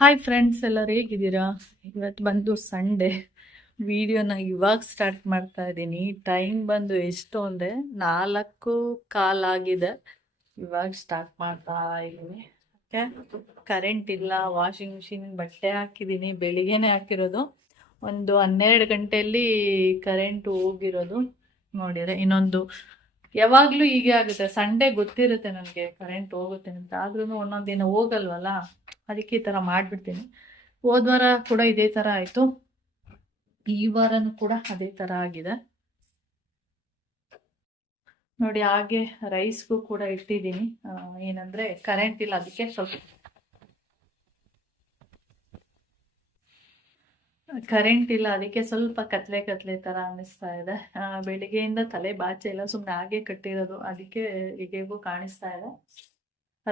Hi friends, ಎಲ್ಲರೂ ಹೇಗಿದ್ದೀರಾ? ಇವತ್ತು ಬಂದು ಸಂಡೇ. ವಿಡಿಯೋನ ಇವಾಗ ಸ್ಟಾರ್ಟ್ ಮಾಡ್ತಾ ಇದ್ದೀನಿ. ಟೈಮ್ ಬಂದು ಎಷ್ಟು ಅಂದರೆ 4:15 ಆಗಿದೆ. ಇವಾಗ ಸ್ಟಾರ್ಟ್ ಮಾಡ್ತಾ ಇದ್ದೀನಿ. ಓಕೆ, ಕರೆಂಟ್ ಇಲ್ಲ. ವಾಷಿಂಗ್ ಮಿಷಿನ್ ಬಟ್ಟೆ ಹಾಕಿದ್ದೀನಿ, ಬೆಳಿಗ್ಗೆನೇ ಹಾಕಿರೋದು. ಒಂದು 12 ಗಂಟೆಯಲ್ಲಿ ಕರೆಂಟ್ ಹೋಗಿರೋದು. ನೋಡಿದ್ರೆ ಇನ್ನೊಂದು ಯಾವಾಗಲೂ ಹೀಗೆ ಆಗುತ್ತೆ. ಸಂಡೇ ಗೊತ್ತಿರುತ್ತೆ ನನಗೆ ಕರೆಂಟ್ ಹೋಗುತ್ತೆ ಅಂತ, ಆದ್ರೂ ಒಂದೊಂದು ದಿನ ಹೋಗಲ್ವಲ್ಲ, ಅದಕ್ಕೆ ಈ ಥರ ಮಾಡಿಬಿಡ್ತೀನಿ. ಹೋದ್ವಾರ ಕೂಡ ಇದೇ ಥರ ಆಯಿತು, ಈ ವಾರನೂ ಕೂಡ ಅದೇ ಥರ ಆಗಿದೆ ನೋಡಿ. ಹಾಗೆ ರೈಸ್ಗೂ ಕೂಡ ಇಟ್ಟಿದ್ದೀನಿ. ಏನಂದರೆ ಕರೆಂಟ್ ಇಲ್ಲ, ಅದಕ್ಕೆ ಸ್ವಲ್ಪ ಕತ್ಲೆ ಕತ್ಲೆ ಥರ ಅನ್ನಿಸ್ತಾ ಇದೆ. ಬೆಳಿಗ್ಗೆಯಿಂದ ತಲೆ ಬಾಚೆ ಇಲ್ಲ, ಸುಮ್ಮನೆ ಹಾಗೆ ಕಟ್ಟಿರೋದು, ಅದಕ್ಕೆ ಹೇಗೇಗೋ ಕಾಣಿಸ್ತಾ ಇದೆ.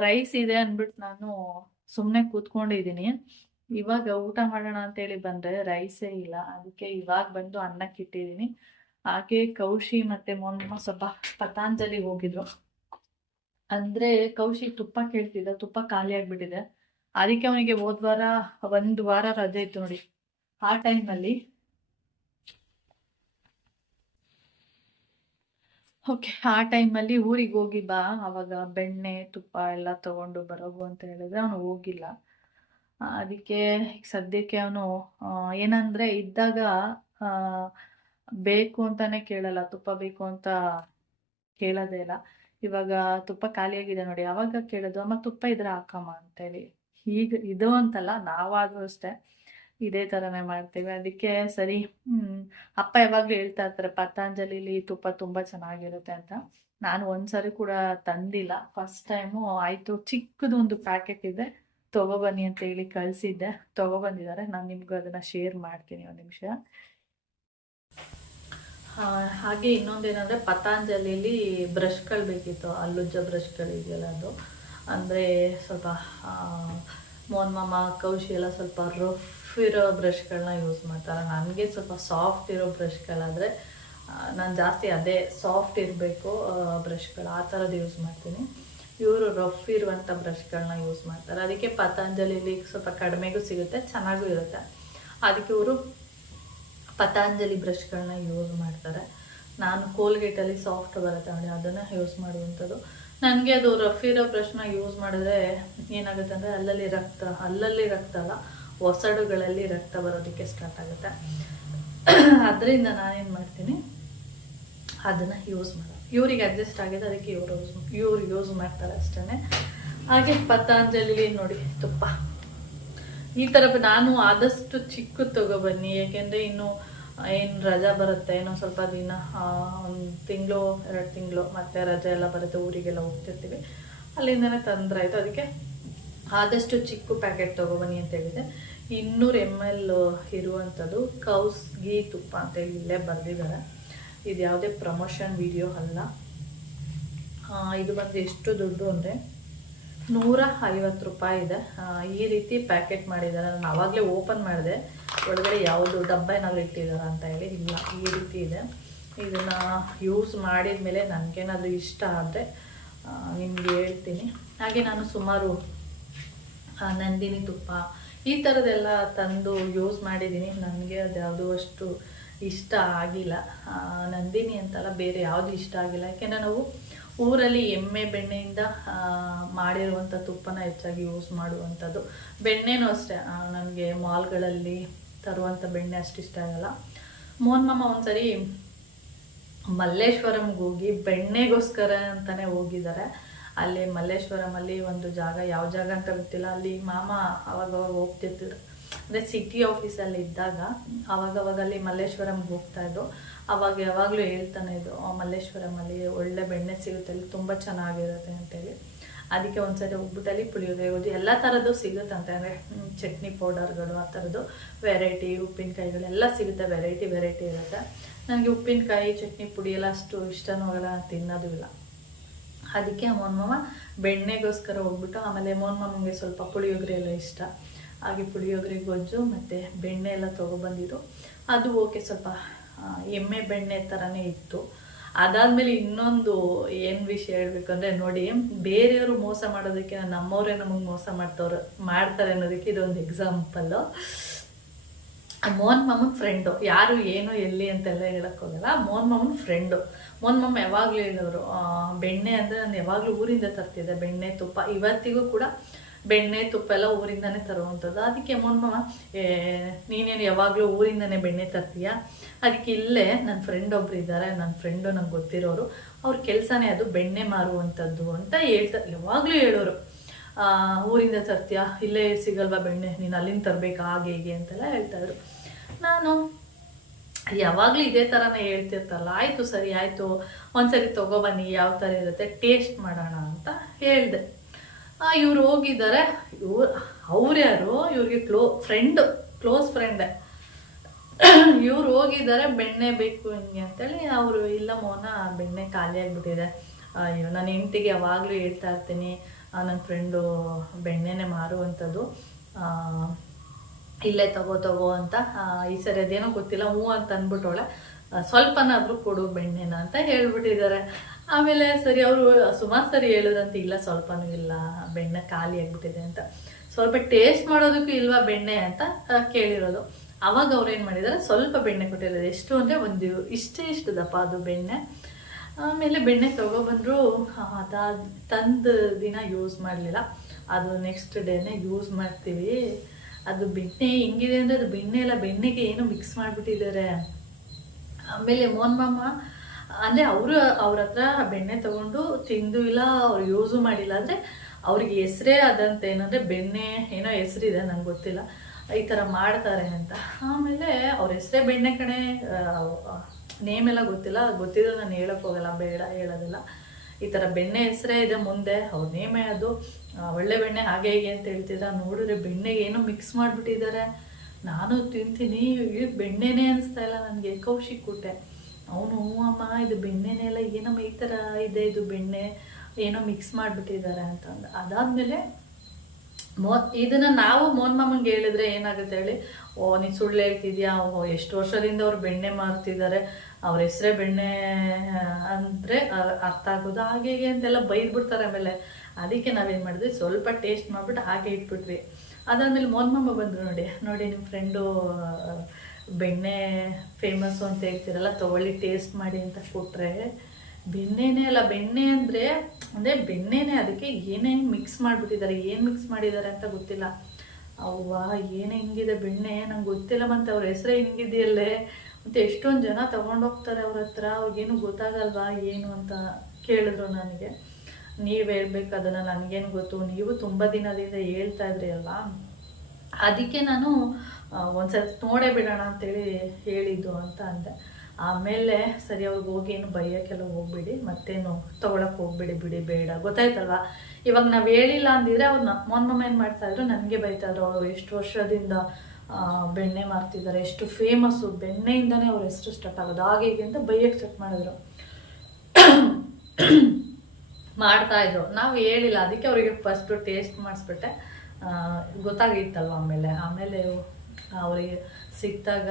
ರೈಸ್ ಇದೆ ಅಂದ್ಬಿಟ್ಟು ನಾನು ಸುಮ್ಮನೆ ಕೂತ್ಕೊಂಡಿದ್ದೀನಿ. ಇವಾಗ ಊಟ ಮಾಡೋಣ ಅಂತೇಳಿ ಬಂದರೆ ರೈಸೇ ಇಲ್ಲ, ಅದಕ್ಕೆ ಇವಾಗ ಬಂದು ಅನ್ನಕ್ಕೆ ಇಟ್ಟಿದ್ದೀನಿ. ಹಾಗೆ ಕೌಶಿ ಮತ್ತು ಮೊನ್ನೆ ಸ್ವಲ್ಪ ಪತಾಂಜಲಿ ಹೋಗಿದ್ರು. ಅಂದರೆ ಕೌಶಿ ತುಪ್ಪ ಕೇಳ್ತಿದ್ದ, ತುಪ್ಪ ಖಾಲಿ ಆಗಿಬಿಟ್ಟಿದೆ. ಅದಕ್ಕೆ ಅವನಿಗೆ ಹೋದ್ವಾರ 1 ವಾರ ರಜೆ ಇತ್ತು ನೋಡಿ. ಆ ಟೈಮಲ್ಲಿ ಊರಿಗೆ ಹೋಗಿ ಬಾ, ಅವಾಗ ಬೆಣ್ಣೆ ತುಪ್ಪ ಎಲ್ಲ ತಗೊಂಡು ಬರೋಗು ಅಂತ ಹೇಳಿದ್ರೆ ಅವನು ಹೋಗಿಲ್ಲ. ಅದಕ್ಕೆ ಸದ್ಯಕ್ಕೆ ಅವನು ಏನಂದರೆ ಇದ್ದಾಗ ಬೇಕು ಅಂತಾನೆ ಕೇಳಲ್ಲ, ತುಪ್ಪ ಬೇಕು ಅಂತ ಕೇಳೋದೇ ಇಲ್ಲ. ಇವಾಗ ತುಪ್ಪ ಖಾಲಿಯಾಗಿದೆ ನೋಡಿ, ಅವಾಗ ಕೇಳೋದು ಅಮ್ಮ ತುಪ್ಪ ಇದ್ರೆ ಹಾಕಮ್ಮ ಅಂತೇಳಿ. ಈಗ ಇದು ಅಂತಲ್ಲ, ನಾವಾದರೂ ಅಷ್ಟೇ ಇದೇ ಥರನೇ ಮಾಡ್ತೇವೆ. ಅದಕ್ಕೆ ಸರಿ. ಅಪ್ಪ ಯಾವಾಗಲೂ ಹೇಳ್ತಾ ಇರ್ತಾರೆ ಪತಾಂಜಲಿಲಿ ತುಪ್ಪ ತುಂಬ ಚೆನ್ನಾಗಿರುತ್ತೆ ಅಂತ. ನಾನು ಒಂದ್ಸರಿ ಕೂಡ ತಂದಿಲ್ಲ, ಫಸ್ಟ್ ಟೈಮು ಆಯಿತು. ಚಿಕ್ಕದು ಒಂದು ಪ್ಯಾಕೆಟ್ ಇದೆ, ತೊಗೊಬನ್ನಿ ಅಂತ ಹೇಳಿ ಕಳಿಸಿದ್ದೆ, ತೊಗೊಬಂದಿದ್ದಾರೆ. ನಾನು ನಿಮ್ಗೂ ಅದನ್ನು ಶೇರ್ ಮಾಡ್ತೀನಿ ಒಂದು ನಿಮಿಷ. ಹಾಗೆ ಇನ್ನೊಂದೇನಂದರೆ ಪತಾಂಜಲಿಲಿ ಬ್ರಷ್ಗಳು ಬೇಕಿತ್ತು, ಹಲ್ಲುಜ್ಜ ಬ್ರಷ್ಗಳು ಇದೆಯಲ್ಲ ಅದು. ಅಂದರೆ ಸ್ವಲ್ಪ ಮೋಹನ್ ಮಾಮ ಕೌಶಿ ಎಲ್ಲ ಸ್ವಲ್ಪ ರಫ್ ಇರೋ ಬ್ರಷ್ಗಳನ್ನ ಯೂಸ್ ಮಾಡ್ತಾರೆ. ನನಗೆ ಸ್ವಲ್ಪ ಸಾಫ್ಟ್ ಇರೋ ಬ್ರಷ್ಗಳಾದರೆ ನಾನು ಜಾಸ್ತಿ ಅದೇ ಸಾಫ್ಟ್ ಇರಬೇಕು ಬ್ರಷ್ಗಳು, ಆ ಥರದ್ದು ಯೂಸ್ ಮಾಡ್ತೀನಿ. ಇವರು ರಫ್ ಇರುವಂಥ ಬ್ರಷ್ಗಳನ್ನ ಯೂಸ್ ಮಾಡ್ತಾರೆ. ಅದಕ್ಕೆ ಪತಾಂಜಲಿಲಿ ಸ್ವಲ್ಪ ಕಡಿಮೆಗೂ ಸಿಗುತ್ತೆ, ಚೆನ್ನಾಗೂ ಇರುತ್ತೆ. ಅದಕ್ಕೆ ಇವರು ಪತಾಂಜಲಿ ಬ್ರಷ್ಗಳನ್ನ ಯೂಸ್ ಮಾಡ್ತಾರೆ. ನಾನು ಕೋಲ್ಗೇಟಲ್ಲಿ ಸಾಫ್ಟ್ ಬರುತ್ತೆ ನೋಡಿ, ಅದನ್ನು ಯೂಸ್ ಮಾಡುವಂಥದ್ದು. ನನಗೆ ಅದು ರಫ್ ಇರೋ ಬ್ರಷ್ನ ಯೂಸ್ ಮಾಡಿದ್ರೆ ಏನಾಗುತ್ತೆ ಅಂದರೆ ಅಲ್ಲಲ್ಲಿ ರಕ್ತ ಅಲ್ಲ, ಒಸಡುಗಳಲ್ಲಿ ರಕ್ತ ಬರೋದಕ್ಕೆ ಸ್ಟಾರ್ಟ್ ಆಗುತ್ತೆ. ಅದರಿಂದ ನಾನೇನು ಮಾಡ್ತೀನಿ, ಅದನ್ನು ಯೂಸ್ ಮಾಡೋದು. ಇವ್ರಿಗೆ ಅಡ್ಜಸ್ಟ್ ಆಗಿದೆ, ಅದಕ್ಕೆ ಇವ್ರು ಯೂಸ್ ಮಾಡ್ತಾರೆ ಅಷ್ಟೇ. ಹಾಗೆ ಪತಾಂಜಲಿ ನೋಡಿ ತುಪ್ಪ ಈ ಥರ ನಾನು ಆದಷ್ಟು ಚಿಕ್ಕ ತಗೊಬನ್ನಿ, ಏಕೆಂದರೆ ಇನ್ನು ಏನು ರಜಾ ಬರುತ್ತೆ, ಇನ್ನೂ ಸ್ವಲ್ಪ ದಿನ, 1 ತಿಂಗಳು 2 ತಿಂಗಳು ಮತ್ತೆ ರಜೆ ಎಲ್ಲ ಬರುತ್ತೆ, ಊರಿಗೆಲ್ಲ ಹೋಗ್ತಿರ್ತೀವಿ, ಅಲ್ಲಿಂದನೇ ತಂದ್ರಾಯ್ತು. ಅದಕ್ಕೆ ಆದಷ್ಟು ಚಿಕ್ಕ ಪ್ಯಾಕೆಟ್ ತೊಗೊಬನ್ನಿ ಅಂತ ಹೇಳಿದೆ. 200 ml ಇರುವಂಥದ್ದು ಕೌಸ್ ಗೀ ತುಪ್ಪ ಅಂತೇಳಿ ಇಲ್ಲೇ ಬರೆದಿದ್ದಾರೆ. ಇದು ಯಾವುದೇ ಪ್ರಮೋಷನ್ ವಿಡಿಯೋ ಅಲ್ಲ. ಇದು ಬಂದು ಎಷ್ಟು ದುಡ್ಡು ಅಂದರೆ 150 ರೂಪಾಯಿ ಇದೆ. ಈ ರೀತಿ ಪ್ಯಾಕೆಟ್ ಮಾಡಿದ್ದಾರೆ. ನಾನು ಆವಾಗಲೇ ಓಪನ್ ಮಾಡಿದೆ, ಒಳಗಡೆ ಯಾವುದು ಡಬ್ಬ ಏನಾದರೂ ಇಟ್ಟಿದ್ದಾರೆ ಅಂತ ಹೇಳಿ. ಇಲ್ಲ, ಈ ರೀತಿ ಇದೆ. ಇದನ್ನು ಯೂಸ್ ಮಾಡಿದ ಮೇಲೆ ನನಗೇನಾದರೂ ಇಷ್ಟ ಆದರೆ ನಿಮಗೆ ಹೇಳ್ತೀನಿ. ಹಾಗೆ ನಾನು ಸುಮಾರು ನಂದಿನಿ ತುಪ್ಪ ಈ ಥರದ್ದೆಲ್ಲ ತಂದು ಯೂಸ್ ಮಾಡಿದ್ದೀನಿ. ನನಗೆ ಅದು ಯಾವುದೂ ಅಷ್ಟು ಇಷ್ಟ ಆಗಿಲ್ಲ. ನಂದಿನಿ ಅಂತಲ್ಲ, ಬೇರೆ ಯಾವುದು ಇಷ್ಟ ಆಗಿಲ್ಲ. ಯಾಕೆಂದರೆ ನಾವು ಊರಲ್ಲಿ ಎಮ್ಮೆ ಬೆಣ್ಣೆಯಿಂದ ಮಾಡಿರುವಂಥ ತುಪ್ಪನ ಹೆಚ್ಚಾಗಿ ಯೂಸ್ ಮಾಡುವಂಥದ್ದು. ಬೆಣ್ಣೆನೂ ಅಷ್ಟೇ, ನನಗೆ ಮಾಲ್ಗಳಲ್ಲಿ ತರುವಂಥ ಬೆಣ್ಣೆ ಅಷ್ಟು ಇಷ್ಟ ಆಗಲ್ಲ. ಮೋಹನ್ ಮಾಮ ಒಂದ್ಸರಿ ಮಲ್ಲೇಶ್ವರಂಗೆ ಹೋಗಿ ಬೆಣ್ಣೆಗೋಸ್ಕರ ಅಂತಲೇ ಹೋಗಿದ್ದಾರೆ. ಅಲ್ಲಿ ಮಲ್ಲೇಶ್ವರಮಲ್ಲಿ ಒಂದು ಜಾಗ, ಯಾವ ಜಾಗ ಅಂತ ಗೊತ್ತಿಲ್ಲ, ಅಲ್ಲಿ ಮಾಮ ಅವಾಗವಾಗ ಹೋಗ್ತಿರ್ತಿದ್ರು. ಅಂದರೆ ಸಿಟಿ ಆಫೀಸಲ್ಲಿ ಇದ್ದಾಗ ಅವಾಗವಾಗ ಅಲ್ಲಿ ಮಲ್ಲೇಶ್ವರಂಗೆ ಹೋಗ್ತಾಯಿದ್ದು. ಅವಾಗ ಯಾವಾಗಲೂ ಹೇಳ್ತಾನೆ ಇದ್ದು, ಮಲ್ಲೇಶ್ವರಮಲ್ಲಿ ಒಳ್ಳೆ ಬೆಣ್ಣೆ ಸಿಗುತ್ತೆ, ಅಲ್ಲಿ ತುಂಬ ಚೆನ್ನಾಗಿರುತ್ತೆ ಅಂತೇಳಿ. ಅದಕ್ಕೆ ಒಂದ್ಸರಿ ಹೋಗ್ಬಿಟ್ಟಲ್ಲಿ ಪುಳಿಯೋಗರೆ ಹೋಗಿ ಎಲ್ಲ ಥರದ್ದು ಸಿಗುತ್ತಂತೆ. ಅಂದರೆ ಚಟ್ನಿ ಪೌಡರ್ಗಳು, ಆ ಥರದ್ದು ವೆರೈಟಿ, ಉಪ್ಪಿನಕಾಯಿಗಳೆಲ್ಲ ಸಿಗುತ್ತೆ, ವೆರೈಟಿ ಇರುತ್ತೆ. ನನಗೆ ಉಪ್ಪಿನಕಾಯಿ ಚಟ್ನಿ ಪುಡಿ ಎಲ್ಲ ಅಷ್ಟು ಇಷ್ಟನೂ ಆಗಲ್ಲ, ತಿನ್ನೋದು ಇಲ್ಲ. ಅದಕ್ಕೆ ಮೋಹನ್ ಮಾಮ ಬೆಣ್ಣೆಗೋಸ್ಕರ ಹೋಗ್ಬಿಟ್ಟು, ಆಮೇಲೆ ಮೋಹನ್ ಮಾಮಂಗೆ ಸ್ವಲ್ಪ ಪುಳಿಯೋಗರೆ ಎಲ್ಲ ಇಷ್ಟ, ಹಾಗೆ ಪುಳಿಯೋಗರೆ ಗೊಜ್ಜು ಮತ್ತು ಬೆಣ್ಣೆ ಎಲ್ಲ ತೊಗೊಬಂದಿದ್ದು. ಅದು ಓಕೆ, ಸ್ವಲ್ಪ ಎಮ್ಮೆ ಬೆಣ್ಣೆ ಥರನೇ ಇತ್ತು. ಅದಾದ್ಮೇಲೆ ಇನ್ನೊಂದು ಏನು ವಿಷಯ ಹೇಳ್ಬೇಕಂದ್ರೆ ನೋಡಿ, ಬೇರೆಯವರು ಮೋಸ ಮಾಡೋದಕ್ಕೆ ನಮ್ಮವರೇ ನಮಗೆ ಮೋಸ ಮಾಡ್ತಾರೆ ಅನ್ನೋದಕ್ಕೆ ಇದೊಂದು ಎಕ್ಸಾಂಪಲ್ಲು. ಮೋಹನ್ ಮಾಮನ್ ಫ್ರೆಂಡು, ಯಾರು ಏನು ಎಲ್ಲಿ ಅಂತೆಲ್ಲ ಹೇಳೋಕ್ಕೋಗಲ್ಲ, ಮೋಹನ್ ಮಾಮನ್ ಫ್ರೆಂಡು. ಮೋಹನ್ ಮಾಮ ಯಾವಾಗಲೂ ಹೇಳೋರು, ಬೆಣ್ಣೆ ಅಂದರೆ ನಾನು ಯಾವಾಗಲೂ ಊರಿಂದ ತರ್ತಿದ್ದೆ, ಬೆಣ್ಣೆ ತುಪ್ಪ, ಇವತ್ತಿಗೂ ಕೂಡ ಬೆಣ್ಣೆ ತುಪ್ಪ ಎಲ್ಲ ಊರಿಂದನೇ ತರುವಂಥದ್ದು. ಅದಕ್ಕೆ ಮೋಹನ್ ಮಾಮ, ನೀನೇನು ಯಾವಾಗಲೂ ಊರಿಂದನೇ ಬೆಣ್ಣೆ ತರ್ತೀಯ, ಅದಕ್ಕೆ ಇಲ್ಲೇ ನನ್ನ ಫ್ರೆಂಡ್ ಒಬ್ರು ಇದ್ದಾರೆ, ನನ್ನ ಫ್ರೆಂಡು ನಂಗೆ ಗೊತ್ತಿರೋರು, ಅವ್ರ ಕೆಲಸನೇ ಅದು ಬೆಣ್ಣೆ ಮಾರುವಂಥದ್ದು ಅಂತ ಹೇಳ್ತಾರೆ, ಯಾವಾಗಲೂ ಹೇಳೋರು. ಊರಿಂದ ತರ್ತೀಯ, ಇಲ್ಲೇ ಸಿಗಲ್ವಾ ಬೆಣ್ಣೆ, ನೀನು ಅಲ್ಲಿಂದ ತರಬೇಕಾ, ಹಾಗೆ ಹೀಗೆ ಅಂತೆಲ್ಲ ಹೇಳ್ತಾಯಿದ್ರು. ನಾನು ಯಾವಾಗಲೂ ಇದೇ ಥರನೇ ಹೇಳ್ತಿರ್ತಲ್ಲ, ಆಯಿತು ಸರಿ ಆಯಿತು, ಒಂದ್ಸರಿ ತೊಗೊಬನ್ನಿ, ಯಾವ ಥರ ಇರುತ್ತೆ ಟೇಸ್ಟ್ ಮಾಡೋಣ ಅಂತ ಹೇಳಿದೆ. ಇವ್ರು ಹೋಗಿದ್ದಾರೆ, ಅವ್ರ್ಯಾರು ಇವ್ರಿಗೆ ಕ್ಲೋಸ್ ಫ್ರೆಂಡೇ. ಇವ್ರು ಹೋಗಿದ್ದಾರೆ, ಬೆಣ್ಣೆ ಬೇಕು ಹಿಂಗೆ ಅಂತೇಳಿ. ಅವರು ಇಲ್ಲ ಮೋನ, ಬೆಣ್ಣೆ ಖಾಲಿ ಆಗಿಬಿಟ್ಟಿದೆ, ಅಯ್ಯೋ ನನ್ನ ಹೆಂಡ್ತಿಗೆ ಯಾವಾಗಲೂ ಹೇಳ್ತಾ ಇರ್ತೀನಿ, ನನ್ನ ಫ್ರೆಂಡು ಬೆಣ್ಣೆನೇ ಮಾರುವಂಥದ್ದು, ಇಲ್ಲೇ ತಗೋ ಅಂತ. ಈ ಸರಿ ಅದೇನೋ ಗೊತ್ತಿಲ್ಲ, ಹ್ಞೂ ಅಂತ ಅಂದ್ಬಿಟ್ಟವಳೆ, ಸ್ವಲ್ಪನಾದರೂ ಕೊಡು ಬೆಣ್ಣೆನ ಅಂತ ಹೇಳ್ಬಿಟ್ಟಿದ್ದಾರೆ. ಆಮೇಲೆ ಸರಿ, ಅವರು ಸುಮಾರು ಸರಿ ಹೇಳಿದ್ರಂತ, ಇಲ್ಲ ಸ್ವಲ್ಪನೂ ಇಲ್ಲ, ಬೆಣ್ಣೆ ಖಾಲಿ ಆಗಿಬಿಟ್ಟಿದೆ ಅಂತ. ಸ್ವಲ್ಪ ಟೇಸ್ಟ್ ಮಾಡೋದಕ್ಕೂ ಇಲ್ವಾ ಬೆಣ್ಣೆ ಅಂತ ಕೇಳಿರೋದು. ಅವಾಗ ಅವ್ರು ಏನು ಮಾಡಿದ್ದಾರೆ, ಸ್ವಲ್ಪ ಬೆಣ್ಣೆ ಕೊಟ್ಟಿರೋದು. ಎಷ್ಟು ಅಂದರೆ ಒಂದು ಇಷ್ಟು ದಪ್ಪ ಅದು ಬೆಣ್ಣೆ. ಆಮೇಲೆ ಬೆಣ್ಣೆ ತೊಗೊಬಂದರು. ತಂದು ದಿನ ಯೂಸ್ ಮಾಡಲಿಲ್ಲ, ಅದು ನೆಕ್ಸ್ಟ್ ಡೇನೇ ಯೂಸ್ ಮಾಡ್ತೀವಿ. ಅದು ಬೆಣ್ಣೆ ಹೆಂಗಿದೆ ಅಂದರೆ, ಅದು ಬೆಣ್ಣೆ ಎಲ್ಲ ಬೆಣ್ಣೆಗೆ ಏನೋ ಮಿಕ್ಸ್ ಮಾಡಿಬಿಟ್ಟಿದ್ದಾರೆ. ಆಮೇಲೆ ಮೋಹನ್ ಮಾಮ ಅಂದರೆ ಅವ್ರ ಹತ್ರ ಬೆಣ್ಣೆ ತೊಗೊಂಡು ತಿಂದು ಇಲ್ಲ, ಅವ್ರು ಯೂಸು ಮಾಡಿಲ್ಲ, ಅಂದರೆ ಅವ್ರಿಗೆ ಹೆಸರೇ ಅದಂತೆ, ಏನಂದರೆ ಬೆಣ್ಣೆ ಏನೋ ಹೆಸರಿದೆ, ನಂಗೆ ಗೊತ್ತಿಲ್ಲ, ಈ ಥರ ಮಾಡ್ತಾರೆ ಅಂತ. ಆಮೇಲೆ ಅವ್ರ ಹೆಸರೇ ಬೆಣ್ಣೆ ಕಣೆ, ನೇಮ್ ಎಲ್ಲ ಗೊತ್ತಿದ್ರೆ ನಾನು ಹೇಳೋಕ್ಕೆ ಹೋಗಲ್ಲ, ಬೇಡ ಹೇಳೋದಿಲ್ಲ. ಈ ಥರ ಬೆಣ್ಣೆ ಹೆಸರೇ ಇದೆ ಮುಂದೆ, ಅವ್ರ ನೇಮೇ ಅದು, ಒಳ್ಳೆ ಬೆಣ್ಣೆ ಹಾಗೆ ಹೀಗೆ ಅಂತ ಹೇಳ್ತಿದ್ದ. ನೋಡಿದ್ರೆ ಬೆಣ್ಣೆಗೆ ಏನೋ ಮಿಕ್ಸ್ ಮಾಡಿಬಿಟ್ಟಿದ್ದಾರೆ. ನಾನು ತಿಂತೀನಿ, ಬೆಣ್ಣೆನೇ ಅನಿಸ್ತಾ ಇಲ್ಲ ನನಗೆ. ಕೌಶಿಕ್ ಕೊಟ್ಟೆ, ಅವನು ಅಮ್ಮ ಇದು ಬೆಣ್ಣೆನೇ ಎಲ್ಲ, ಏನಮ್ಮ ಈ ಥರ ಇದೆ, ಇದು ಬೆಣ್ಣೆ ಏನೋ ಮಿಕ್ಸ್ ಮಾಡಿಬಿಟ್ಟಿದ್ದಾರೆ ಅಂತಂದು. ಅದಾದಮೇಲೆ ಇದನ್ನು ನಾವು ಮೋಹನ್ ಮಾಮಂಗೆ ಹೇಳಿದ್ರೆ ಏನಾಗುತ್ತೆ ಹೇಳಿ, ನೀನು ಸುಳ್ಳು ಹೇಳ್ತಿದ್ಯಾ, ಎಷ್ಟು ವರ್ಷದಿಂದ ಅವ್ರು ಬೆಣ್ಣೆ ಮಾರ್ತಿದ್ದಾರೆ, ಅವ್ರ ಹೆಸರೇ ಬೆಣ್ಣೆ ಅಂದರೆ ಅರ್ಥ ಆಗೋದು, ಹಾಗೆ ಹೀಗೆ ಅಂತೆಲ್ಲ ಬೈದ್ಬಿಡ್ತಾರೆ. ಆಮೇಲೆ ಅದಕ್ಕೆ ನಾವೇನು ಮಾಡಿದ್ವಿ, ಸ್ವಲ್ಪ ಟೇಸ್ಟ್ ಮಾಡಿಬಿಟ್ಟು ಹಾಗೆ ಇಟ್ಬಿಟ್ವಿ. ಅದಾದಮೇಲೆ ಮೋಹನ್ ಮಾಮ ಬಂದರು, ನೋಡಿ ನಿಮ್ಮ ಫ್ರೆಂಡು ಬೆಣ್ಣೆ ಫೇಮಸ್ಸು ಅಂತ ಹೇಳ್ತೀರಲ್ಲ, ತೊಗೊಳ್ಳಿ ಟೇಸ್ಟ್ ಮಾಡಿ ಅಂತ ಕೊಟ್ಟರೆ, ಬೆಣ್ಣೆನೇ ಅಲ್ಲ, ಬೆಣ್ಣೆ ಅಂದರೆ ಬೆಣ್ಣೆನೇ, ಅದಕ್ಕೆ ಏನೇನು ಮಿಕ್ಸ್ ಮಾಡಿಬಿಟ್ಟಿದ್ದಾರೆ, ಏನು ಮಿಕ್ಸ್ ಮಾಡಿದ್ದಾರೆ ಅಂತ ಗೊತ್ತಿಲ್ಲ. ಅವ್ವ ಏನು ಹಿಂಗಿದೆ ಬೆಣ್ಣೆ, ನಂಗೆ ಗೊತ್ತಿಲ್ಲ, ಮತ್ತು ಅವ್ರ ಹೆಸರೇ ಹಿಂಗಿದೆಯಲ್ಲೇ, ಮತ್ತು ಎಷ್ಟೊಂದು ಜನ ತೊಗೊಂಡೋಗ್ತಾರೆ ಅವ್ರ ಹತ್ರ, ಅವ್ರಿಗೇನು ಗೊತ್ತಾಗಲ್ವಾ ಏನು ಅಂತ ಕೇಳಿದ್ರು ನನಗೆ. ನೀವು ಹೇಳ್ಬೇಕು ಅದನ್ನು, ನನಗೇನು ಗೊತ್ತು, ನೀವು ತುಂಬ ದಿನದಿಂದ ಹೇಳ್ತಾ ಇದ್ರಿ ಅಲ್ವಾ, ಅದಕ್ಕೆ ನಾನು ಒಂದ್ಸಲ ನೋಡೇ ಬಿಡೋಣ ಅಂತೇಳಿ ಹೇಳಿದ್ದು ಅಂತ ಅಂದೆ. ಆಮೇಲೆ ಸರಿ, ಅವ್ರಿಗೆ ಹೋಗಿ ಏನು ಬೈಯೋಕ್ಕೆಲ್ಲ ಹೋಗ್ಬಿಡಿ, ಮತ್ತೇನು ತೊಗೊಳಕ್ಕೆ ಹೋಗ್ಬಿಡಿ, ಬಿಡಿ ಬೇಡ, ಗೊತ್ತಾಯ್ತಲ್ವ. ಇವಾಗ ನಾವು ಹೇಳಿಲ್ಲ ಅಂದಿದ್ರೆ ಅವ್ರು ಮೋಹನ್ ಮಾಮ ಏನು ಮಾಡ್ತಾಯಿದ್ರು, ನನಗೆ ಬೈತಾಯಿದ್ರು. ಅವರು ಎಷ್ಟು ವರ್ಷದಿಂದ ಬೆಣ್ಣೆ ಮಾರ್ತಿದ್ದಾರೆ, ಎಷ್ಟು ಫೇಮಸ್ಸು, ಬೆಣ್ಣೆಯಿಂದನೇ ಅವ್ರ ಹೆಸರು ಸ್ಟಾರ್ಟ್ ಆಗೋದು, ಹಾಗೆ ಹೀಗೆ ಅಂತ ಬೈಯಕ್ಕೆ ಸ್ಟಾರ್ಟ್ ಮಾಡಿದ್ರು, ಮಾಡ್ತಾಯಿದ್ರು. ನಾವು ಹೇಳಿಲ್ಲ, ಅದಕ್ಕೆ ಅವರಿಗೆ ಫಸ್ಟು ಟೇಸ್ಟ್ ಮಾಡಿಸ್ಬಿಟ್ಟೆ, ಗೊತ್ತಾಗಿತ್ತಲ್ವ. ಆಮೇಲೆ ಅವರಿಗೆ ಸಿಕ್ಕಿದಾಗ,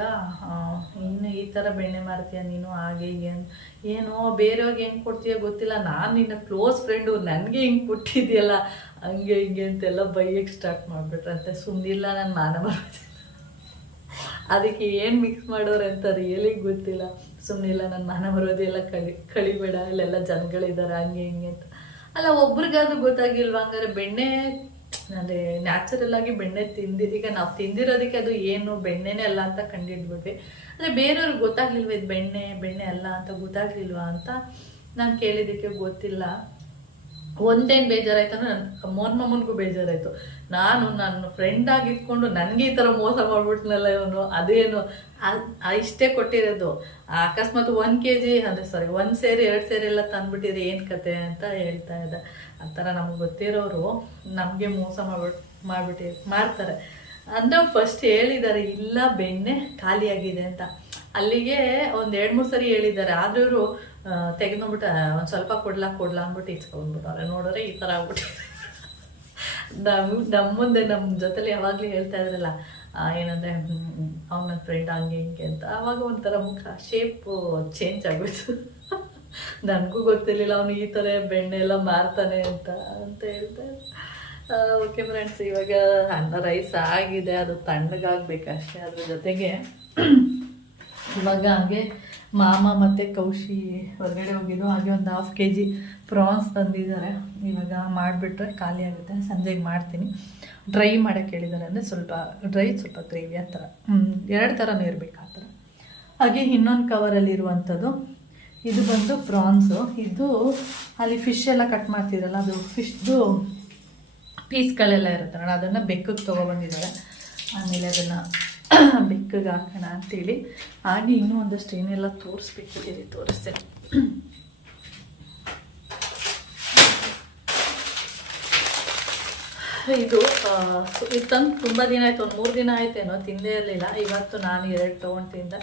ಇನ್ನು ಈ ಥರ ಬೆಣ್ಣೆ ಮಾರ್ತೀಯ ನೀನು, ಹಾಗೆ ಹೀಗೆ ಏನೋ ಬೇರೆಯವ್ರಿಗೆ ಹೆಂಗೆ ಕೊಡ್ತೀಯ ಗೊತ್ತಿಲ್ಲ, ನಾನು ನಿನ್ನ ಕ್ಲೋಸ್ ಫ್ರೆಂಡು, ನನಗೆ ಹಿಂಗೆ ಕೊಟ್ಟಿದ್ಯಲ್ಲ, ಹಂಗೆ ಹಿಂಗೆ ಅಂತೆಲ್ಲ ಬೈಯಕ್ಕೆ ಸ್ಟಾರ್ಟ್ ಮಾಡಿಬಿಟ್ರಂತೆ. ಸುಮ್ಮನಿಲ್ಲ, ನಾನು ಮಾನ ಬರೋದಿಲ್ಲ, ಅದಕ್ಕೆ ಏನು ಮಿಕ್ಸ್ ಮಾಡೋರು ಅಂತ ರಿಯಲಿ ಗೊತ್ತಿಲ್ಲ. ಸುಮ್ಮನಿಲ್ಲ, ನನ್ನ ಮಾನ ಬರೋದೆಲ್ಲ ಕಳಿಬೇಡ, ಇಲ್ಲೆಲ್ಲ ಜನಗಳಿದ್ದಾರೆ, ಹಂಗೆ ಹಿಂಗೆ ಅಂತ. ಅಲ್ಲ, ಒಬ್ರಿಗಾದ್ರೂ ಗೊತ್ತಾಗಿಲ್ವ ಹಂಗಾರೆ ಬೆಣ್ಣೆ ಅಂದರೆ ನ್ಯಾಚುರಲ್ ಆಗಿ ಬೆಣ್ಣೆ ಈಗ ನಾವು ತಿಂದಿರೋದಕ್ಕೆ ಅದು ಏನು ಬೆಣ್ಣೆನೇ ಅಲ್ಲ ಅಂತ ಕಂಡಿಡ್ಬಿಟ್ವಿ. ಅಂದರೆ ಬೇರೆಯವ್ರಿಗೆ ಗೊತ್ತಾಗ್ಲಿಲ್ವ ಇದು ಬೆಣ್ಣೆ ಅಲ್ಲ ಅಂತ ಗೊತ್ತಾಗ್ಲಿಲ್ವಾ ಅಂತ ನಾನು ಕೇಳಿದ್ದಕ್ಕೆ ಗೊತ್ತಿಲ್ಲ. ಒಂದೇನು ಬೇಜಾರಾಯ್ತು ಅಂದರೆ ನನ್ನ ಮೋಹನ್ ಮಾಮನಿಗೂ ಬೇಜಾರಾಯಿತು. ನಾನು ನನ್ನ ಫ್ರೆಂಡ್ ಆಗಿಟ್ಕೊಂಡು ನನಗೆ ಈ ಥರ ಮೋಸ ಮಾಡ್ಬಿಟ್ನಲ್ಲ ಇವನು, ಅದೇನು ಇಷ್ಟೇ ಕೊಟ್ಟಿರೋದು, ಅಕಸ್ಮಾತ್ 1 kg ಅಂದರೆ 1 ಸೇರಿ 2 ಸೇರಿ ಎಲ್ಲ ತಂದುಬಿಟ್ಟಿದ್ರೆ ಏನು ಕತೆ ಅಂತ ಹೇಳ್ತಾ ಇದ್ದೆ. ಆ ಥರ ನಮ್ಗೆ ಗೊತ್ತಿರೋರು ನಮಗೆ ಮೋಸ ಮಾಡ್ತಾರೆ. ಅಂದರೆ ಫಸ್ಟ್ ಹೇಳಿದ್ದಾರೆ, ಇಲ್ಲ ಬೆಣ್ಣೆ ಖಾಲಿಯಾಗಿದೆ ಅಂತ. ಅಲ್ಲಿಗೆ ಒಂದು 2-3 ಸರಿ ಹೇಳಿದ್ದಾರೆ. ಆದರೂ ಇವರು ತೆಗೆದುಬಿಟ್ಟು ಒಂದು ಸ್ವಲ್ಪ ಕೊಡ್ಲಾ ಅಂದ್ಬಿಟ್ಟು ಇಸ್ಕೊಂಡ್ಬಿಟ್ಟವ್ರೆ. ನೋಡಿದ್ರೆ ಈ ಥರ ಆಗ್ಬಿಟ್ಟಿದೆ. ನಮ್ಮ ಮುಂದೆ ನಮ್ಮ ಜೊತೆಲಿ ಯಾವಾಗಲೂ ಹೇಳ್ತಾ ಇದ್ರಲ್ಲ, ಏನಂದರೆ ಅವ್ನ ನನ್ನ ಫ್ರೆಂಡ್ ಹಂಗೆ ಹಿಂಗೆ ಅಂತ, ಆವಾಗ ಒಂಥರ ಮುಖ ಶೇಪು ಚೇಂಜ್ ಆಗೋಯ್ತು. ನನಗೂ ಗೊತ್ತಿರಲಿಲ್ಲ ಅವನು ಈ ಥರ ಬೆಣ್ಣೆ ಎಲ್ಲ ಮಾರ್ತಾನೆ ಅಂತ ಹೇಳ್ತಾರೆ. ಓಕೆ ಫ್ರೆಂಡ್ಸ್, ಇವಾಗ ಅನ್ನ ರೈಸ್ ಆಗಿದೆ, ಅದು ತಣ್ಣಗಾಗಬೇಕಷ್ಟೇ. ಅದ್ರ ಜೊತೆಗೆ ಇವಾಗ ಹಾಗೆ ಮಾಮ ಮತ್ತು ಕೌಶಿ ಹೊರಗಡೆ ಹೋಗಿದ್ದು, ಹಾಗೆ ಒಂದು 1/2 kg ಪ್ರಾನ್ಸ್ ತಂದಿದ್ದಾರೆ. ಇವಾಗ ಮಾಡಿಬಿಟ್ರೆ ಖಾಲಿ ಆಗುತ್ತೆ. ಸಂಜೆಗೆ ಮಾಡ್ತೀನಿ. ಡ್ರೈ ಮಾಡೋಕ್ಕೆ ಹೇಳಿದ್ದಾರೆ, ಅಂದರೆ ಸ್ವಲ್ಪ ಡ್ರೈ ಸ್ವಲ್ಪ ಗ್ರೇವಿ ಆ ಥರ, 2 ಥರನೂ ಇರಬೇಕು ಆ ಥರ. ಹಾಗೆ ಇನ್ನೊಂದು ಕವರಲ್ಲಿರುವಂಥದ್ದು ಇದು ಬಂದು ಪ್ರಾನ್ಸು. ಇದು ಅಲ್ಲಿ ಫಿಶ್ ಎಲ್ಲ ಕಟ್ ಮಾಡ್ತಿದ್ರಲ್ಲ, ಅದು ಫಿಶ್ದು ಪೀಸ್ಗಳೆಲ್ಲ ಇರುತ್ತೆ ನೋಡಿ, ಅದನ್ನು ಬೆಕ್ಕಕ್ಕೆ ತೊಗೊಬಂದಿದ್ದಾರೆ. ಆಮೇಲೆ ಅದನ್ನು ಬೆಕ್ಕಗೆ ಹಾಕೋಣ ಅಂತೇಳಿ. ಹಾಗೆ ಇನ್ನೂ ಒಂದಷ್ಟು ಏನೆಲ್ಲ ತೋರಿಸ್ಬೇಕಿದ್ದೀರಿ, ತೋರಿಸ್ತೇನೆ. ಇದು ತಂದು ತುಂಬ ದಿನ ಆಯಿತು, ಒಂದು 3 ದಿನ ಆಯ್ತೇನೋ, ತಿಂದೇ ಇರಲಿಲ್ಲ. ಇವತ್ತು ನಾನು 2 ತೊಗೊಂಡು ತಿಂದೆ.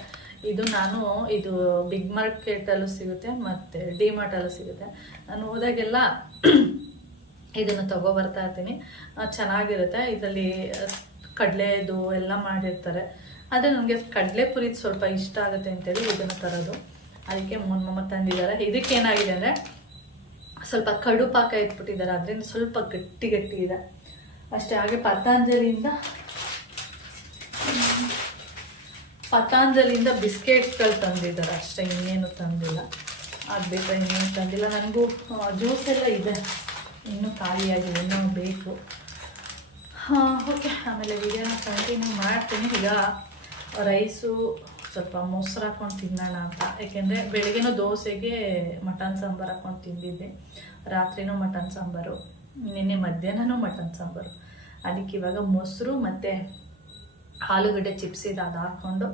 ಇದು ಬಿಗ್ ಮಾರ್ಕೆಟಲ್ಲೂ ಸಿಗುತ್ತೆ ಮತ್ತು ಡಿ ಮಾರ್ಟಲ್ಲೂ ಸಿಗುತ್ತೆ. ನಾನು ಹೋದಾಗೆಲ್ಲ ಇದನ್ನು ತೊಗೊಬರ್ತಾ ಇರ್ತೀನಿ. ಚೆನ್ನಾಗಿರುತ್ತೆ. ಇದರಲ್ಲಿ ಕಡಲೆದು ಎಲ್ಲ ಮಾಡಿರ್ತಾರೆ. ಆದರೆ ನನಗೆ ಕಡಲೆಪುರಿ ಸ್ವಲ್ಪ ಇಷ್ಟ ಆಗುತ್ತೆ ಅಂತೇಳಿ ಇದನ್ನು ತರೋದು. ಅದಕ್ಕೆ ಮೊನ್ನೆ ತಂದಿದ್ದಾರೆ. ಇದಕ್ಕೇನಾಗಿದೆ ಅಂದರೆ ಸ್ವಲ್ಪ ಕಡು ಪಾಕ ಇಟ್ಬಿಟ್ಟಿದ್ದಾರೆ, ಅದರಿಂದ ಸ್ವಲ್ಪ ಗಟ್ಟಿ ಇದೆ ಅಷ್ಟೇ. ಹಾಗೆ ಪತಾಂಜಲಿಯಿಂದ ಬಿಸ್ಕೆಟ್ಗಳು ತಂದಿದ್ದಾರೆ ಅಷ್ಟೇ, ಇನ್ನೇನು ತಂದಿಲ್ಲ. ಅದು ಬೇಕಾ ಇನ್ನೇನು ತಂದಿಲ್ಲ. ನನಗೂ ಜ್ಯೂಸ್ ಎಲ್ಲ ಇದೆ, ಇನ್ನೂ ಖಾಲಿಯಾಗಿದೆ, ಇನ್ನೂ ಬೇಕು. ಓಕೆ, ಆಮೇಲೆ ವಿಡಿಯೋನ ಕಂಟಿನ್ಯೂ ಮಾಡ್ತೀನಿ. ಈಗ ರೈಸು ಸ್ವಲ್ಪ ಮೊಸರು ಹಾಕ್ಕೊಂಡು ತಿನ್ನೋಣ ಅಂತ. ಯಾಕೆಂದರೆ ಬೆಳಗ್ಗೆನೂ ದೋಸೆಗೆ ಮಟನ್ ಸಾಂಬಾರು ಹಾಕ್ಕೊಂಡು ತಿಂದಿದ್ದೆ, ರಾತ್ರಿನೂ ಮಟನ್ ಸಾಂಬಾರು, ನಿನ್ನೆ ಮಧ್ಯಾಹ್ನನೂ ಮಟನ್ ಸಾಂಬಾರು. ಅದಕ್ಕೆ ಇವಾಗ ಮೊಸರು ಮತ್ತು ಆಲೂಗಡ್ಡೆ ಚಿಪ್ಸ್ ಇದು ಅದು ಹಾಕ್ಕೊಂಡು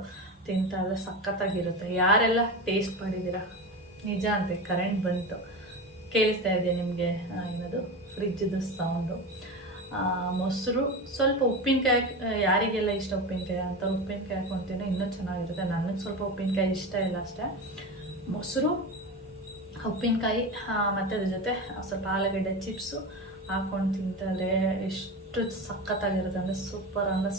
ತಿಂತಾ ಇದ್ರೆ ಸಖತ್ತಾಗಿರುತ್ತೆ. ಯಾರೆಲ್ಲ ಟೇಸ್ಟ್ ಮಾಡಿದ್ದೀರಾ? ನಿಜ ಅಂತೆ, ಕರೆಂಟ್ ಬಂತು. ಕೇಳಿಸ್ತಾ ಇದೆಯಾ ನಿಮಗೆ? ಏನದು ಫ್ರಿಜ್ದು ಸೌಂಡು. ಮೊಸರು, ಸ್ವಲ್ಪ ಉಪ್ಪಿನಕಾಯಿ, ಯಾರಿಗೆಲ್ಲ ಇಷ್ಟ ಉಪ್ಪಿನಕಾಯಿ ಅಂತ ಉಪ್ಪಿನಕಾಯಿ ಹಾಕ್ಕೊತೀನಿ, ಇನ್ನೂ ಚೆನ್ನಾಗಿರುತ್ತೆ. ನನಗೆ ಸ್ವಲ್ಪ ಉಪ್ಪಿನಕಾಯಿ ಇಷ್ಟ ಇಲ್ಲ ಅಷ್ಟೇ. ಮೊಸರು, ಉಪ್ಪಿನಕಾಯಿ ಮತ್ತು ಅದ್ರ ಜೊತೆ ಸ್ವಲ್ಪ ಆಲೂಗಡ್ಡೆ ಚಿಪ್ಸು ಹಾಕ್ಕೊಂಡು ತಿಂತಾರೆ ಎಷ್ಟು ಸಖತ್ತಾಗಿರುತ್ತೆ. ಅಂದರೆ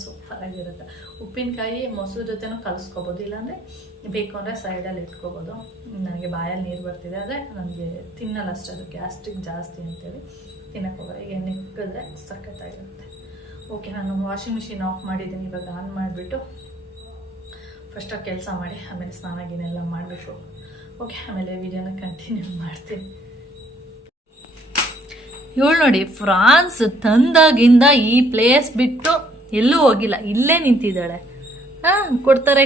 ಸೂಪರಾಗಿರುತ್ತೆ. ಉಪ್ಪಿನಕಾಯಿ ಮೊಸರು ಜೊತೆನೂ ಕಲಿಸ್ಕೊಬೋದು, ಇಲ್ಲಾಂದರೆ ಬೇಕು ಅಂದರೆ ಸೈಡಲ್ಲಿ ಇಟ್ಕೊಬೋದು. ನನಗೆ ಬಾಯಲ್ಲಿ ನೀರು ಬರ್ತಿದೆ, ಆದರೆ ನನಗೆ ತಿನ್ನಲ್ಲ ಅಷ್ಟೇ, ಅದು ಗ್ಯಾಸ್ಟ್ರಿಕ್ ಜಾಸ್ತಿ ಅಂತೇಳಿ ತಿನ್ನಕ್ಕೆ ಹೋಗೋದು. ಈಗ ನಿಕ್ಕಿದ್ರೆ ಸಖತ್ತಾಗಿರುತ್ತೆ. ಓಕೆ, ನಾನು ವಾಷಿಂಗ್ ಮಿಷಿನ್ ಆಫ್ ಮಾಡಿದ್ದೀನಿ. ಇವಾಗ ಆನ್ ಮಾಡಿಬಿಟ್ಟು ಫಸ್ಟಾಗಿ ಕೆಲಸ ಮಾಡಿ ಆಮೇಲೆ ಸ್ನಾನ ಗಿನೆಲ್ಲ ಮಾಡಬೇಕು. ಓಕೆ, ಆಮೇಲೆ ವಿಡಿಯೋನ ಕಂಟಿನ್ಯೂ ಮಾಡ್ತೀನಿ. ಇವಳು ನೋಡಿ, ಫ್ರಾನ್ಸ್ ತಂದಾಗಿಂದ ಈ ಪ್ಲೇಸ್ ಬಿಟ್ಟು ಎಲ್ಲೂ ಹೋಗಿಲ್ಲ, ಇಲ್ಲೇ ನಿಂತಿದ್ದಾಳೆ.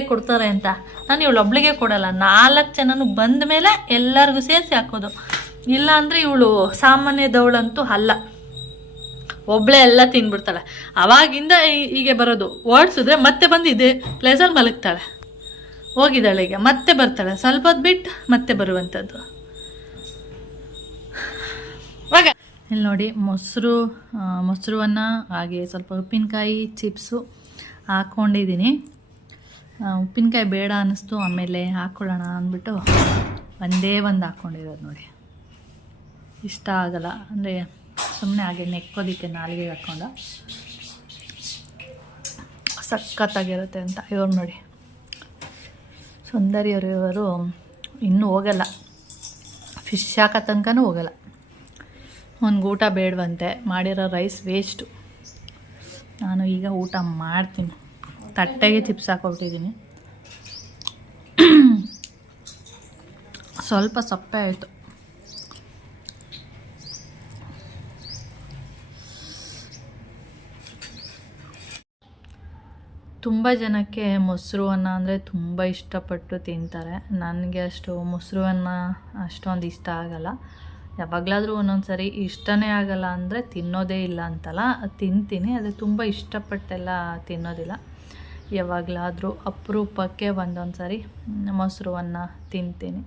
ಕೊಡ್ತಾರೆ ಅಂತ. ನಾನು ಇವಳು ಒಬ್ಳಿಗೆ ಕೊಡಲ್ಲ, 4 ಜನನು ಬಂದ ಮೇಲೆ ಎಲ್ಲರಿಗೂ ಸೇರಿಸಿ ಹಾಕೋದು. ಇಲ್ಲ ಅಂದರೆ ಇವಳು ಸಾಮಾನ್ಯದವಳಂತೂ ಅಲ್ಲ, ಒಬ್ಬಳೇ ಎಲ್ಲ ತಿನ್ಬಿಡ್ತಾಳೆ. ಅವಾಗಿಂದ ಹೀಗೆ ಬರೋದು, ಓಡಿಸಿದ್ರೆ ಮತ್ತೆ ಬಂದು ಇದೇ ಪ್ಲೇಸಲ್ಲಿ ಮಲಗ್ತಾಳೆ. ಹೋಗಿದ್ದಾಳೆ, ಈಗ ಮತ್ತೆ ಬರ್ತಾಳೆ, ಸ್ವಲ್ಪ ಹೊತ್ತು ಬಿಟ್ಟು ಮತ್ತೆ ಬರುವಂಥದ್ದು. ಇವಾಗ ಇಲ್ಲಿ ನೋಡಿ, ಮೊಸರನ್ನ ಹಾಗೆ ಸ್ವಲ್ಪ ಉಪ್ಪಿನಕಾಯಿ ಚಿಪ್ಸು ಹಾಕ್ಕೊಂಡಿದ್ದೀನಿ. ಉಪ್ಪಿನಕಾಯಿ ಬೇಡ ಅನ್ನಿಸ್ತು, ಆಮೇಲೆ ಹಾಕ್ಕೊಳ್ಳೋಣ ಅಂದ್ಬಿಟ್ಟು ಒಂದೇ ಒಂದು ಹಾಕ್ಕೊಂಡಿರೋದು ನೋಡಿ. ಇಷ್ಟ ಆಗಲ್ಲ ಅಂದರೆ ಸುಮ್ಮನೆ ಹಾಗೆ ನೆಕ್ಕೋದಿಕ್ಕೆ ನಾಲಿಗೆ ಹಾಕ್ಕೊಂಡು ಸಖತ್ತಾಗಿರುತ್ತೆ ಅಂತ. ಇವ್ರು ನೋಡಿ, ಸುಂದರಿಯವರು ಇನ್ನೂ ಹೋಗಲ್ಲ, ಫಿಶ್ ಹಾಕೋ ತನಕನೂ ಹೋಗಲ್ಲ. ಒಂದು ಊಟ ಬೇಡವಂತೆ, ಮಾಡಿರೋ ರೈಸ್ ವೇಸ್ಟು. ನಾನು ಈಗ ಊಟ ಮಾಡ್ತೀನಿ. ತಟ್ಟೆಗೆ ಚಿಪ್ಸ್ ಹಾಕೊಟ್ಟಿದ್ದೀನಿ. ಸ್ವಲ್ಪ ಸಪ್ಪೆ ಆಯಿತು. ತುಂಬ ಜನಕ್ಕೆ ಮೊಸರು ಅನ್ನ ಅಂದರೆ ತುಂಬ ಇಷ್ಟಪಟ್ಟು ತಿಂತಾರೆ. ನನಗೆ ಅಷ್ಟು ಮೊಸರು ಅನ್ನ ಅಷ್ಟೊಂದು ಇಷ್ಟ ಆಗಲ್ಲ. ಯಾವಾಗಲಾದರೂ ಒಂದೊಂದು ಸರಿ ಇಷ್ಟನೇ ಆಗಲ್ಲ ಅಂದರೆ ತಿನ್ನೋದೇ ಇಲ್ಲ ಅಂತಲ್ಲ, ತಿಂತೀನಿ. ಅದು ತುಂಬ ಇಷ್ಟಪಟ್ಟೆಲ್ಲ ತಿನ್ನೋದಿಲ್ಲ. ಯಾವಾಗಲಾದರೂ ಅಪರೂಪಕ್ಕೆ ಒಂದೊಂದು ಸಾರಿ ಮೊಸರು ಅನ್ನ ತಿಂತೀನಿ.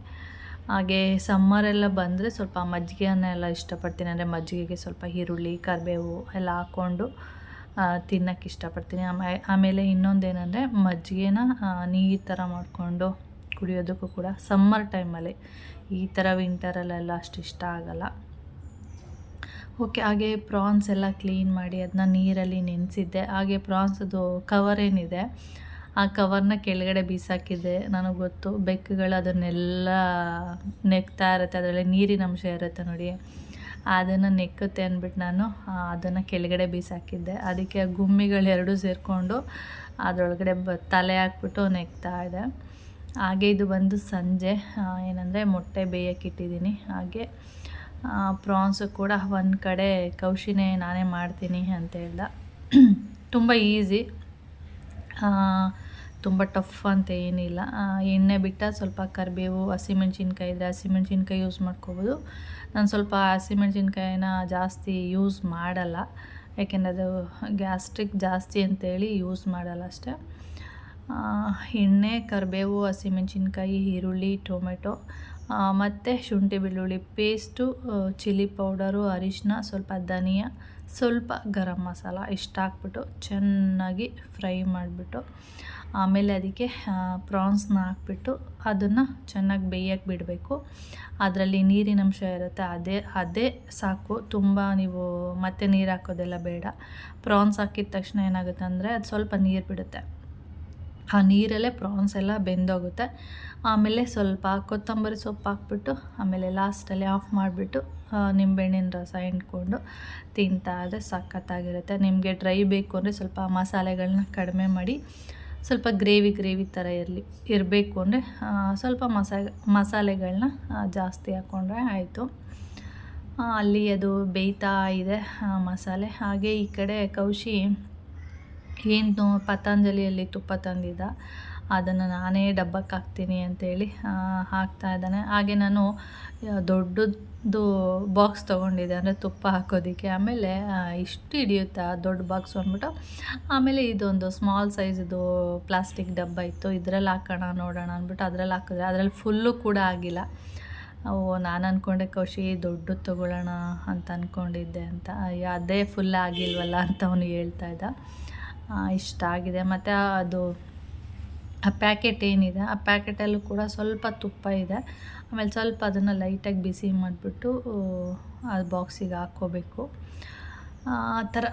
ಹಾಗೆ ಸಮ್ಮರೆಲ್ಲ ಬಂದರೆ ಸ್ವಲ್ಪ ಮಜ್ಜಿಗೆ ಅನ್ನ ಎಲ್ಲ ಇಷ್ಟಪಡ್ತೀನಿ. ಅಂದರೆ ಮಜ್ಜಿಗೆಗೆ ಸ್ವಲ್ಪ ಈರುಳ್ಳಿ ಕರಿಬೇವು ಎಲ್ಲ ಹಾಕ್ಕೊಂಡು ತಿನ್ನೋಕ್ಕೆ ಇಷ್ಟಪಡ್ತೀನಿ. ಆಮೇಲೆ ಇನ್ನೊಂದೇನೆಂದರೆ ಮಜ್ಜಿಗೆನ ನೀರು ಥರ ಮಾಡಿಕೊಂಡು ಕುಡಿಯೋದಕ್ಕೂ ಕೂಡ ಸಮ್ಮರ್ ಟೈಮಲ್ಲಿ, ಈ ಥರ ವಿಂಟರಲ್ಲೆಲ್ಲ ಅಷ್ಟು ಇಷ್ಟ ಆಗಲ್ಲ. ಓಕೆ, ಹಾಗೆ ಪ್ರಾನ್ಸ್ ಎಲ್ಲ ಕ್ಲೀನ್ ಮಾಡಿ ಅದನ್ನ ನೀರಲ್ಲಿ ನೆನೆಸಿದ್ದೆ. ಹಾಗೆ ಪ್ರಾನ್ಸದು ಕವರ್ ಏನಿದೆ ಆ ಕವರ್ನ ಕೆಳಗಡೆ ಬೀಸಾಕಿದ್ದೆ. ನನಗೆ ಗೊತ್ತು ಬೆಕ್ಕುಗಳು ಅದನ್ನೆಲ್ಲ ನೆಕ್ತಾ ಇರುತ್ತೆ, ಅದರಲ್ಲಿ ನೀರಿನ ಅಂಶ ಇರುತ್ತೆ ನೋಡಿ, ಅದನ್ನು ನೆಕ್ಕುತ್ತೆ ಅಂದ್ಬಿಟ್ಟು ನಾನು ಅದನ್ನು ಕೆಳಗಡೆ ಬೀಸಾಕಿದ್ದೆ. ಅದಕ್ಕೆ ಗುಮ್ಮಿಗಳು ಎರಡೂ ಸೇರಿಕೊಂಡು ಅದರೊಳಗಡೆ ತಲೆ ಹಾಕ್ಬಿಟ್ಟು ನೆಕ್ತಾ ಇದೆ. ಹಾಗೆ ಇದು ಬಂದು ಸಂಜೆ ಏನಂದರೆ ಮೊಟ್ಟೆ ಬೇಯಕ್ಕಿಟ್ಟಿದ್ದೀನಿ. ಹಾಗೆ ಪ್ರಾನ್ಸು ಕೂಡ ಒಂದು ಕಡೆ ಕೌಶಿನೇ ನಾನೇ ಮಾಡ್ತೀನಿ ಅಂತ ಹೇಳ್ದ. ತುಂಬ ಈಸಿ, ತುಂಬ ಟಫ್ ಅಂತ ಏನಿಲ್ಲ. ಎಣ್ಣೆ ಬಿಟ್ಟ ಸ್ವಲ್ಪ ಕರಿಬೇವು, ಹಸಿಮೆಣ್ಸಿನ್ಕಾಯಿ ಇದ್ದರೆ ಹಸಿಮೆಣ್ಸಿನ್ಕಾಯಿ ಯೂಸ್ ಮಾಡ್ಕೋಬೋದು. ನಾನು ಸ್ವಲ್ಪ ಹಸಿಮೆಣ್ಸಿನ್ಕಾಯಿನ ಜಾಸ್ತಿ ಯೂಸ್ ಮಾಡಲ್ಲ, ಯಾಕೆಂದರೆ ಅದು ಗ್ಯಾಸ್ಟ್ರಿಕ್ ಜಾಸ್ತಿ ಅಂತೇಳಿ ಯೂಸ್ ಮಾಡಲ್ಲ ಅಷ್ಟೇ. ಎಣ್ಣೆ, ಕರಿಬೇವು, ಹಸಿಮೆಣ್ಸಿನ್ಕಾಯಿ, ಈರುಳ್ಳಿ, ಟೊಮೆಟೊ ಮತ್ತು ಶುಂಠಿ ಬೆಳ್ಳುಳ್ಳಿ ಪೇಸ್ಟು, ಚಿಲ್ಲಿ ಪೌಡರು, ಅರಿಶಿನ, ಸ್ವಲ್ಪ ಧನಿಯಾ, ಸ್ವಲ್ಪ ಗರಂ ಮಸಾಲ ಇಷ್ಟು ಹಾಕ್ಬಿಟ್ಟು ಚೆನ್ನಾಗಿ ಫ್ರೈ ಮಾಡಿಬಿಟ್ಟು ಆಮೇಲೆ ಅದಕ್ಕೆ ಪ್ರಾನ್ಸ್ನ ಹಾಕ್ಬಿಟ್ಟು ಅದನ್ನು ಚೆನ್ನಾಗಿ ಬೇಯಕ್ಕೆ ಬಿಡಬೇಕು. ಅದರಲ್ಲಿ ನೀರಿನ ಅಂಶ ಇರುತ್ತೆ, ಅದೇ ಸಾಕು. ತುಂಬ ನೀವು ಮತ್ತೆ ನೀರು ಹಾಕೋದೆಲ್ಲ ಬೇಡ. ಪ್ರಾನ್ಸ್ ಹಾಕಿದ ತಕ್ಷಣ ಏನಾಗುತ್ತೆ ಅಂದರೆ ಅದು ಸ್ವಲ್ಪ ನೀರು ಬಿಡುತ್ತೆ, ಆ ನೀರಲ್ಲೇ ಪ್ರಾನ್ಸ್ ಎಲ್ಲ ಬೆಂದೋಗುತ್ತೆ. ಆಮೇಲೆ ಸ್ವಲ್ಪ ಕೊತ್ತಂಬರಿ ಸೊಪ್ಪು ಹಾಕ್ಬಿಟ್ಟು ಆಮೇಲೆ ಲಾಸ್ಟಲ್ಲಿ ಆಫ್ ಮಾಡಿಬಿಟ್ಟು ನಿಂಬೆಹಣ್ಣಿನ ರಸ ಹಿಂಡ್ಕೊಂಡು ತಿಂತಾ ಇದ್ರೆ ಸಖತ್ತಾಗಿರುತ್ತೆ. ನಿಮಗೆ ಡ್ರೈ ಬೇಕು ಅಂದರೆ ಸ್ವಲ್ಪ ಮಸಾಲೆಗಳನ್ನ ಕಡಿಮೆ ಮಾಡಿ, ಸ್ವಲ್ಪ ಗ್ರೇವಿ ಥರ ಇರಬೇಕು ಅಂದರೆ ಸ್ವಲ್ಪ ಮಸಾಲೆಗಳನ್ನ ಜಾಸ್ತಿ ಹಾಕ್ಕೊಂಡ್ರೆ ಆಯಿತು. ಅಲ್ಲಿ ಅದು ಬೇಯ್ತಾ ಇದೆ ಮಸಾಲೆ. ಹಾಗೆ ಈ ಕಡೆ ಕೌಶಿ ಏನು ಪತಂಜಲಿಯಲ್ಲಿ ತುಪ್ಪ ತಂದಿದ್ದ ಅದನ್ನು ನಾನೇ ಡಬ್ಬಕ್ಕೆ ಹಾಕ್ತೀನಿ ಅಂತೇಳಿ ಹಾಕ್ತಾ ಇದ್ದಾನೆ. ಹಾಗೆ ನಾನು ದೊಡ್ಡದು ಬಾಕ್ಸ್ ತೊಗೊಂಡಿದ್ದೆ ಅಂದರೆ ತುಪ್ಪ ಹಾಕೋದಕ್ಕೆ. ಆಮೇಲೆ ಇಷ್ಟು ಹಿಡಿಯುತ್ತಾ ದೊಡ್ಡ ಬಾಕ್ಸ್ ಅಂದ್ಬಿಟ್ಟು ಆಮೇಲೆ ಇದೊಂದು ಸ್ಮಾಲ್ ಸೈಜ್ದು ಪ್ಲಾಸ್ಟಿಕ್ ಡಬ್ಬ ಇತ್ತು, ಇದರಲ್ಲಿ ಹಾಕೋಣ ನೋಡೋಣ ಅಂದ್ಬಿಟ್ಟು ಅದರಲ್ಲಿ ಹಾಕಿದ್ರೆ ಅದರಲ್ಲಿ ಫುಲ್ಲು ಕೂಡ ಆಗಿಲ್ಲ. ನಾನು ಅಂದ್ಕೊಂಡೆ ಕೌಶಿ ದೊಡ್ಡದು ತೊಗೊಳ್ಳೋಣ ಅಂತ ಅಂದ್ಕೊಂಡಿದ್ದೆ ಅಂತ, ಅದೇ ಫುಲ್ ಆಗಿಲ್ವಲ್ಲ ಅಂತ ಅವನು ಹೇಳ್ತಾ ಇದ್ದ. ಇಷ್ಟಾಗಿದೆ. ಮತ್ತು ಅದು ಆ ಪ್ಯಾಕೆಟ್ ಏನಿದೆ ಆ ಪ್ಯಾಕೆಟಲ್ಲೂ ಕೂಡ ಸ್ವಲ್ಪ ತುಪ್ಪ ಇದೆ. ಆಮೇಲೆ ಸ್ವಲ್ಪ ಅದನ್ನು ಲೈಟಾಗಿ ಬಿಸಿ ಮಾಡಿಬಿಟ್ಟು ಆ ಬಾಕ್ಸಿಗೆ ಹಾಕ್ಕೋಬೇಕು. ಆ ಥರ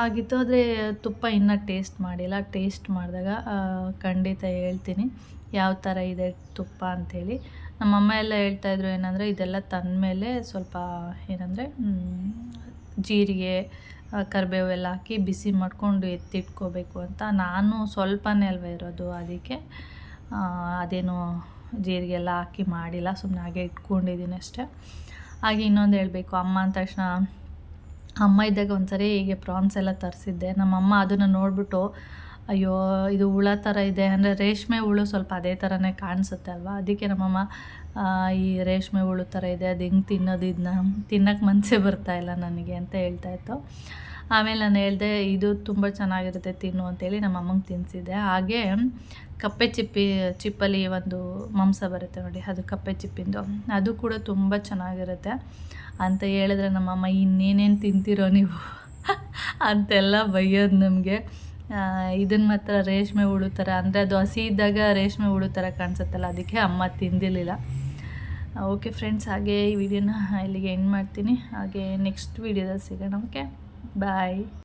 ಆಗಿತ್ತು. ಆದರೆ ತುಪ್ಪ ಇನ್ನೂ ಟೇಸ್ಟ್ ಮಾಡಿಲ್ಲ. ಟೇಸ್ಟ್ ಮಾಡಿದಾಗ ಖಂಡಿತ ಹೇಳ್ತೀನಿ ಯಾವ ಥರ ಇದೆ ತುಪ್ಪ ಅಂಥೇಳಿ. ನಮ್ಮಮ್ಮ ಎಲ್ಲ ಹೇಳ್ತಾಯಿದ್ರು ಏನಂದರೆ ಇದೆಲ್ಲ ತಂದಮೇಲೆ ಸ್ವಲ್ಪ ಏನಂದರೆ ಜೀರಿಗೆ, ಕರಿಬೇವು ಎಲ್ಲ ಹಾಕಿ ಬಿಸಿ ಮಾಡಿಕೊಂಡು ಎತ್ತಿಟ್ಕೋಬೇಕು ಅಂತ. ನಾನು ಸ್ವಲ್ಪನೇ ಅಲ್ವ ಇರೋದು, ಅದಕ್ಕೆ ಅದೇನು ಜೀರಿಗೆ ಎಲ್ಲ ಹಾಕಿ ಮಾಡಿಲ್ಲ, ಸುಮ್ಮನೆ ಹಾಗೆ ಇಟ್ಕೊಂಡಿದ್ದೀನಿ ಅಷ್ಟೇ. ಹಾಗೆ ಇನ್ನೊಂದು ಹೇಳಬೇಕು, ಅಮ್ಮ ಅಂದ ತಕ್ಷಣ ಅಮ್ಮ ಇದ್ದಾಗ ಒಂದ್ಸರಿ ಹೀಗೆ ಪ್ರಾನ್ಸ್ ಎಲ್ಲ ತರಿಸಿದ್ದೆ. ನಮ್ಮಮ್ಮ ಅದನ್ನು ನೋಡಿಬಿಟ್ಟು ಅಯ್ಯೋ ಇದು ಹುಳ ಥರ ಇದೆ, ಅಂದರೆ ರೇಷ್ಮೆ ಹುಳು ಸ್ವಲ್ಪ ಅದೇ ಥರನೇ ಕಾಣಿಸುತ್ತೆ ಅಲ್ವಾ, ಅದಕ್ಕೆ ನಮ್ಮಮ್ಮ ಈ ರೇಷ್ಮೆ ಹುಳು ಥರ ಇದೆ, ಅದು ಹೆಂಗೆ ತಿನ್ನೋದು, ಇದನ್ನ ತಿನ್ನೋಕ್ಕೆ ಮನಸ್ಸೇ ಬರ್ತಾಯಿಲ್ಲ ನನಗೆ ಅಂತ ಹೇಳ್ತಾಯಿತ್ತು. ಆಮೇಲೆ ನಾನು ಹೇಳಿದೆ ಇದು ತುಂಬ ಚೆನ್ನಾಗಿರುತ್ತೆ ತಿನ್ನು ಅಂತೇಳಿ ನಮ್ಮಮ್ಮಂಗೆ ತಿನ್ನಿಸಿದ್ದೆ. ಹಾಗೆ ಕಪ್ಪೆ ಚಿಪ್ಪಲ್ಲಿ ಒಂದು ಮಾಂಸ ಬರುತ್ತೆ ನೋಡಿ, ಅದು ಕಪ್ಪೆ ಚಿಪ್ಪಿಂದು, ಅದು ಕೂಡ ತುಂಬ ಚೆನ್ನಾಗಿರುತ್ತೆ ಅಂತ ಹೇಳಿದ್ರೆ ನಮ್ಮಮ್ಮ ಇನ್ನೇನೇನು ತಿಂತೀರೋ ನೀವು ಅಂತೆಲ್ಲ ಬೈಯೋದು ನಮಗೆ. ಇದನ್ನು ಮಾತ್ರ ರೇಷ್ಮೆ ಹುಳು ಥರ, ಅಂದರೆ ಅದು ಹಸಿ ಇದ್ದಾಗ ರೇಷ್ಮೆ ಹುಳು ಥರ ಕಾಣಿಸುತ್ತಲ್ಲ, ಅದಕ್ಕೆ ಅಮ್ಮ ತಿಂದಿರಲಿಲ್ಲ. ಓಕೆ ಫ್ರೆಂಡ್ಸ್, ಹಾಗೆ ಈ ವಿಡಿಯೋನ ಇಲ್ಲಿಗೆ ಎಂಡ್ ಮಾಡ್ತೀನಿ. ಹಾಗೆ ನೆಕ್ಸ್ಟ್ ವಿಡಿಯೋದಲ್ಲಿ ಸಿಗೋಣ. ಓಕೆ, ಬಾಯ್.